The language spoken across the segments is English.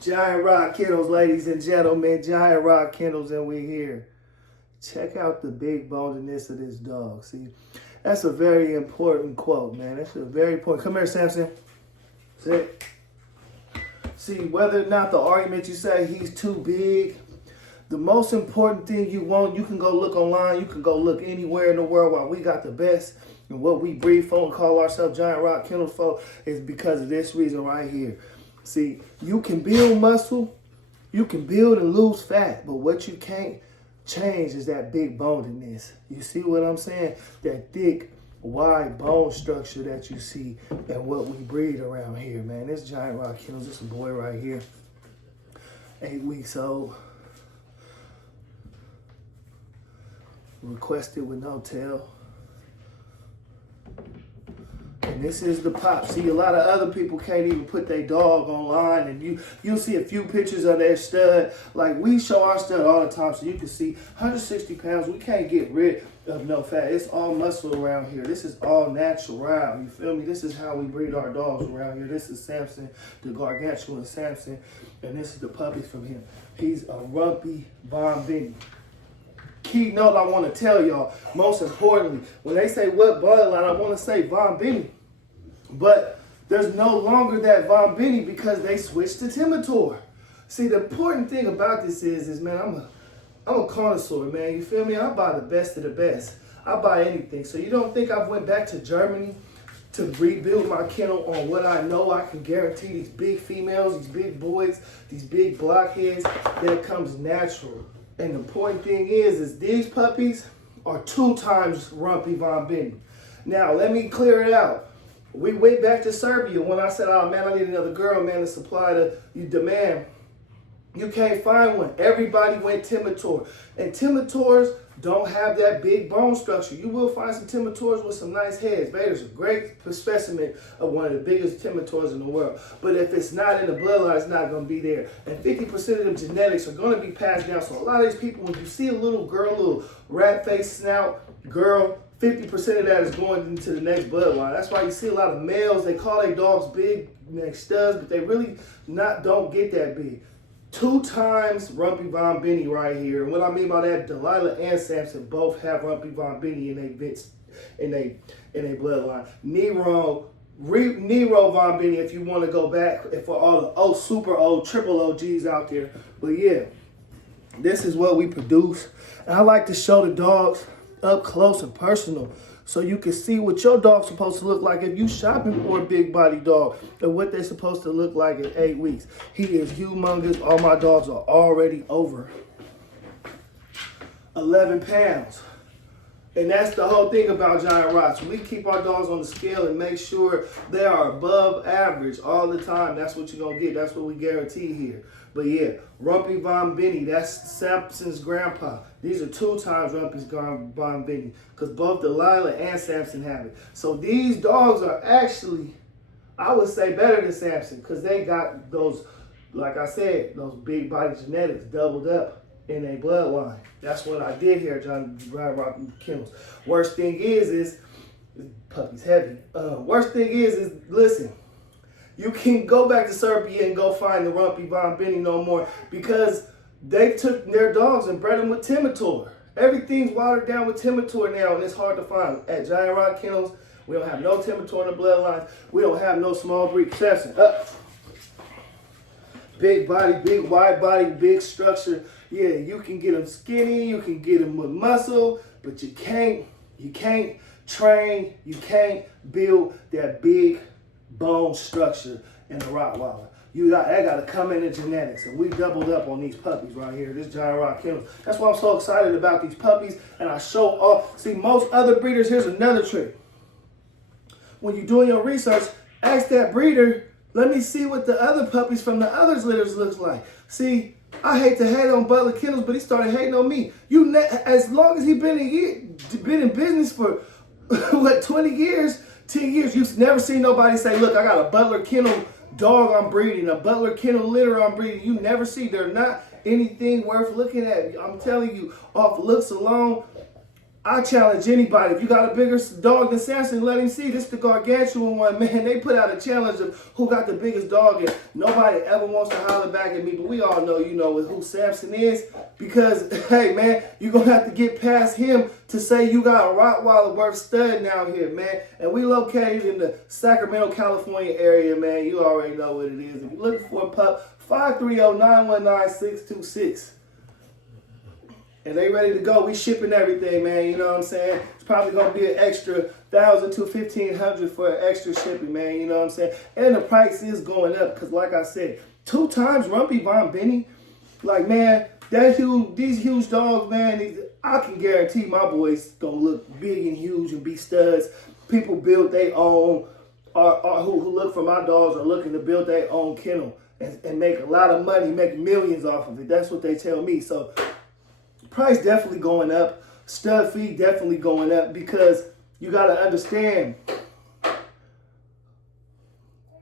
Giantrotts kennels, ladies and gentlemen. Giantrotts kennels, and we're here. Check out the big bonedness of this dog. See, that's a very important quote, man. That's a very important. Come here, Samson. Sit. See, whether or not the argument you say he's too big, the most important thing you want, you can go look online, you can go look anywhere in the world while we got the best. And what we breed for and call ourselves Giantrotts kennels for is because of this reason right here. See, you can build muscle, you can build and lose fat, but what you can't change is that big bonedness. You see what I'm saying? That thick, wide bone structure that you see and what we breed around here, man. This Giantrotts kennels, this boy right here, 8 weeks old. Requested with no tail. And this is the pop. See, a lot of other people can't even put their dog online, and you'll see a few pictures of their stud. Like, we show our stud all the time, so you can see 160 pounds. We can't get rid of no fat. It's all muscle around here. This is all natural. You feel me? This is how we breed our dogs around here. This is Samson, the gargantuan Samson, and this is the puppies from him. He's a rumpy Von Benny. Key note I want to tell y'all, most importantly, when they say what bloodline, I want to say Von Benny. But there's no longer that Von Benny because they switched to Timitor. See, the important thing about this is man, I'm a connoisseur, man. You feel me? I buy the best of the best. I buy anything. So you don't think I went back to Germany to rebuild my kennel on what I know I can guarantee these big females, these big boys, these big blockheads, that comes natural. And the important thing is these puppies are 2 times rumpy Von Benny. Now, let me clear it out. We went back to Serbia when I said, oh man, I need another girl, man, to supply the demand. You can't find one. Everybody went Timitor. And Timitors don't have that big bone structure. You will find some Timitors with some nice heads. Vader's a great specimen of one of the biggest Timitors in the world. But if it's not in the bloodline, it's not going to be there. And 50% of them genetics are going to be passed down. So a lot of these people, when you see a little girl, little rat face snout girl, 50% of that is going into the next bloodline. That's why you see a lot of males, they call their dogs big neck studs, but they really don't get that big. 2 times rumpy Von Benny right here. And what I mean by that, Delilah and Samson both have rumpy Von Benny in their bloodline. Nero Von Benny, if you want to go back, for all the super old triple OGs out there. But yeah, this is what we produce. And I like to show the dogs up close and personal, so you can see what your dog's supposed to look like if you shopping for a big body dog, and what they're supposed to look like in 8 weeks. He is humongous. All my dogs are already over 11 pounds. And that's the whole thing about Giantrotts. We keep our dogs on the scale and make sure they are above average all the time. That's what you're going to get. That's what we guarantee here. But yeah, Rumpy Von Benny, that's Samson's grandpa. These are 2 times Rumpy's Von Benny, because both Delilah and Samson have it. So these dogs are actually, I would say, better than Samson, because they got those, like I said, those big body genetics doubled up in a bloodline. That's what I did here, Giantrotts kennels. Worst thing is puppy's heavy. Worst thing is listen, you can't go back to Serbia and go find the rumpy Von Benny no more, because they took their dogs and bred them with Timitor. Everything's watered down with Timitor now, and it's hard to find. At Giantrotts kennels, we don't have no Timitor in the bloodlines. We don't have no small breed Samson. Big body, big wide body, big structure. Yeah, you can get them skinny, you can get them with muscle, but you can't train, you can't build that big bone structure in a Rottweiler. That got to come in the genetics, and we doubled up on these puppies right here. This Giantrotts kennel. That's why I'm so excited about these puppies, and I show off. See, most other breeders, here's another trick. When you're doing your research, ask that breeder, let me see what the other puppies from the others litters looks like. See, I hate to hate on Butler Kennels, but he started hating on me. As long as he been in business for, what, 20 years, 10 years, you've never seen nobody say, look, I got a Butler Kennel dog I'm breeding, a Butler Kennel litter I'm breeding. You never see. They're not anything worth looking at. I'm telling you, off looks alone, I challenge anybody. If you got a bigger dog than Samson, let him see. This is the gargantuan one, man. They put out a challenge of who got the biggest dog, and nobody ever wants to holler back at me. But we all know, you know, who Samson is. Because, hey, man, you're going to have to get past him to say you got a Rottweiler worth studding out here, man. And we located in the Sacramento, California area, man. You already know what it is. If you're looking for a pup, 530-919-626. And they ready to go. We shipping everything, man. You know what I'm saying? It's probably going to be an extra $1,000 to $1,500 for an extra shipping, man. You know what I'm saying? And the price is going up because, like I said, 2 times rumpy von Benny. Like, man, these huge dogs, man, I can guarantee my boys going to look big and huge and be studs. People build their own, or who look for my dogs are looking to build their own kennel and make a lot of money, make millions off of it. That's what they tell me. So, price definitely going up. Stud fee definitely going up because you got to understand,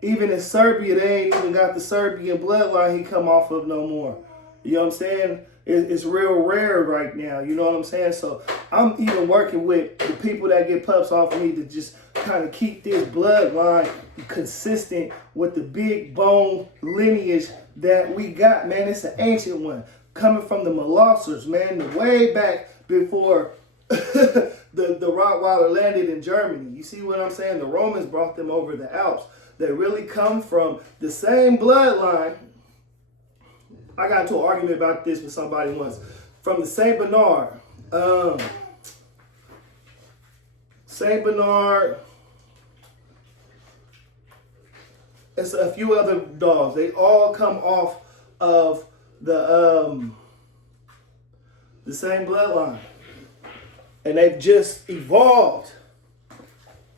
even in Serbia, they ain't even got the Serbian bloodline he come off of no more. You know what I'm saying? It's real rare right now. You know what I'm saying? So I'm even working with the people that get pups off of me to just kind of keep this bloodline consistent with the big bone lineage that we got, man. It's an ancient one. Coming from the Molossers, man, the way back before the Rottweiler landed in Germany. You see what I'm saying? The Romans brought them over the Alps. They really come from the same bloodline. I got into an argument about this with somebody once. From the Saint Bernard. Saint Bernard. It's a few other dogs. They all come off of the same bloodline, and they've just evolved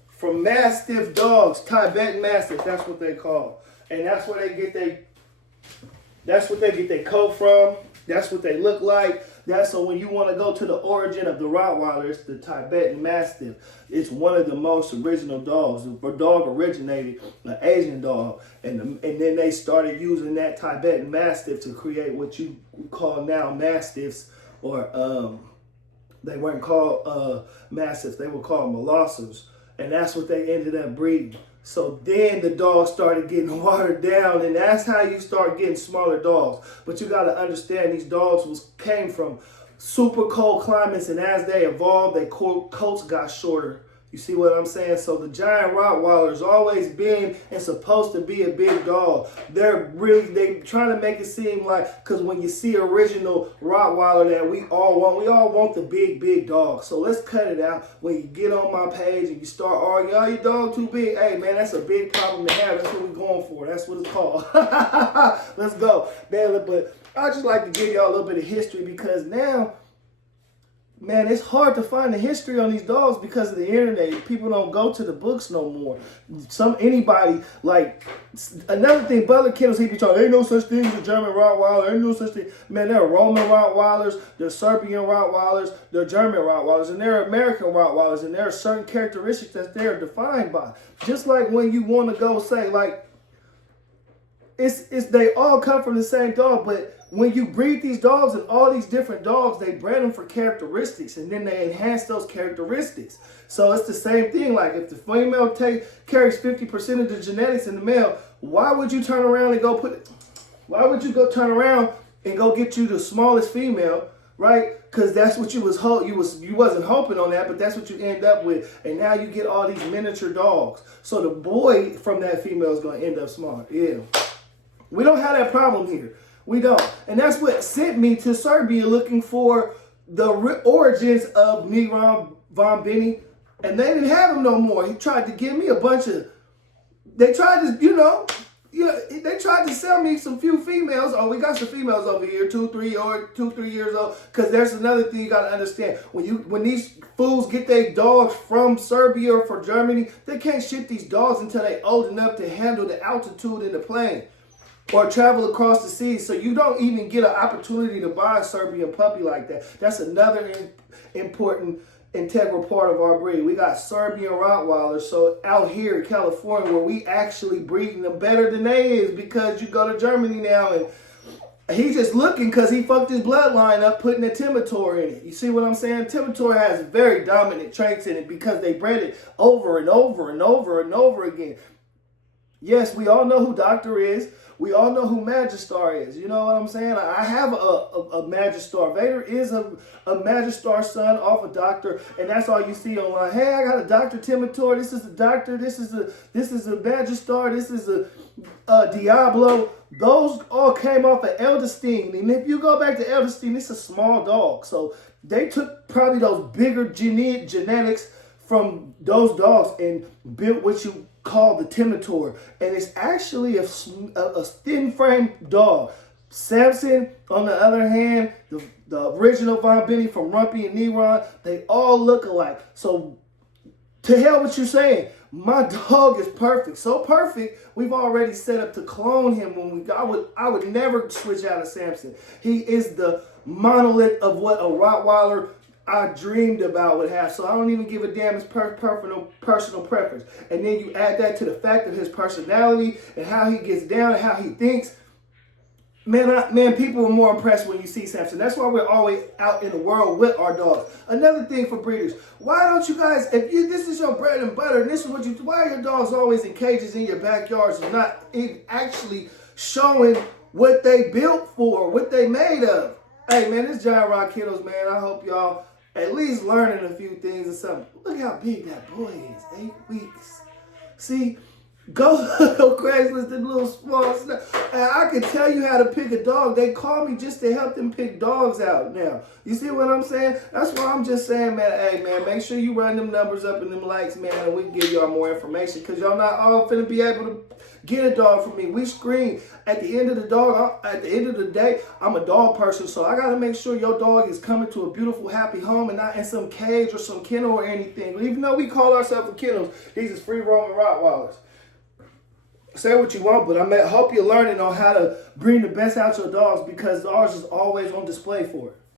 from Mastiff dogs, Tibetan Mastiff. That's what they call, and that's where they get their coat from. That's what they look like. So when you want to go to the origin of the Rottweiler, it's the Tibetan Mastiff. It's one of the most original dogs. The dog originated an Asian dog, and then they started using that Tibetan Mastiff to create what you call now Mastiffs, or they weren't called Mastiffs. They were called Molossers, and that's what they ended up breeding. So then the dogs started getting watered down, and that's how you start getting smaller dogs. But you got to understand, these dogs came from super cold climates, and as they evolved, their coats got shorter. You see what I'm saying? So the giant Rottweiler's always been and supposed to be a big dog. They trying to make it seem like, because when you see original Rottweiler that we all want the big dog. So let's cut it out. When you get on my page and you start arguing, oh, your dog too big. Hey, man, that's a big problem to have. That's what we're going for. That's what it's called. Let's go. Man, but I just like to give y'all a little bit of history, because now, man, it's hard to find the history on these dogs because of the internet. People don't go to the books no more. Anybody, like, another thing, Butler Kennels, he be talking, ain't no such thing as a German Rottweiler, ain't no such thing. Man, there are Roman Rottweilers, there are Serbian Rottweilers, there are German Rottweilers, and there are American Rottweilers, and there are certain characteristics that they're defined by. Just like when you want to go say, like, they all come from the same dog, but when you breed these dogs and all these different dogs, they bred them for characteristics, and then they enhance those characteristics. So it's the same thing. Like, if the female carries 50% of the genetics in the male, why would you turn around and go get you the smallest female, right? Because that's what you wasn't hoping on that, but that's what you end up with, and now you get all these miniature dogs. So the boy from that female is going to end up small. Yeah, we don't have that problem here. We don't. And that's what sent me to Serbia looking for the origins of Miran von Benny. And they didn't have him no more. He tried to give me a bunch of... They tried to sell me some few females. Oh, we got some females over here, 2-3 years old. Because there's another thing you got to understand. When these fools get their dogs from Serbia or from Germany, they can't ship these dogs until they're old enough to handle the altitude in the plane or travel across the seas. So you don't even get an opportunity to buy a Serbian puppy like that. That's another important integral part of our breed. We got Serbian Rottweilers. So out here in California, where we actually breeding them better than they is, because you go to Germany now and He's just looking because he fucked his bloodline up putting a Timitor in it. You see what I'm saying? Timitor has very dominant traits in it because they bred it over and over and over and over again. Yes, we all know who Doctor is. We all know who Magistar is. You know what I'm saying? I have a Magistar. Vader is a Magistar son off a Doctor, and that's all you see online. Hey, I got a Dr. Timitor. This is the Doctor. This is a Magistar. This is a Diablo. Those all came off of Eldestein. And if you go back to Eldestein, it's a small dog. So they took probably those bigger genetics from those dogs and built what you call the Timitor. And it's actually a thin frame dog. Samson, on the other hand, the original Von Benny from Rumpy and Neron, they all look alike. So to hell what you're saying. My dog is perfect. So perfect, we've already set up to clone him when I would never switch out of Samson. He is the monolith of what a Rottweiler I dreamed about would have. So I don't even give a damn his personal preference. And then you add that to the fact of his personality and how he gets down and how he thinks. Man, people are more impressed when you see Samson. That's why we're always out in the world with our dogs. Another thing for breeders, why don't you guys, this is your bread and butter, and this is what why are your dogs always in cages in your backyards and not actually showing what they built for, what they made of? Hey, man, this Giantrotts kiddos, man, I hope y'all at least learning a few things or something. Look how big that boy is, 8 weeks. See? Go Craigslist, the little small stuff. And I can tell you how to pick a dog. They call me just to help them pick dogs out now. You see what I'm saying? That's why I'm just saying, man, hey, man, make sure you run them numbers up and them likes, man, and we can give y'all more information because y'all not all finna be able to get a dog from me. We screen. At the end of the day, I'm a dog person, so I got to make sure your dog is coming to a beautiful, happy home and not in some cage or some kennel or anything. Even though we call ourselves a kennel, these is free-roaming Rottweilers. Say what you want, but I hope you're learning on how to bring the best out your dogs because ours is always on display for it.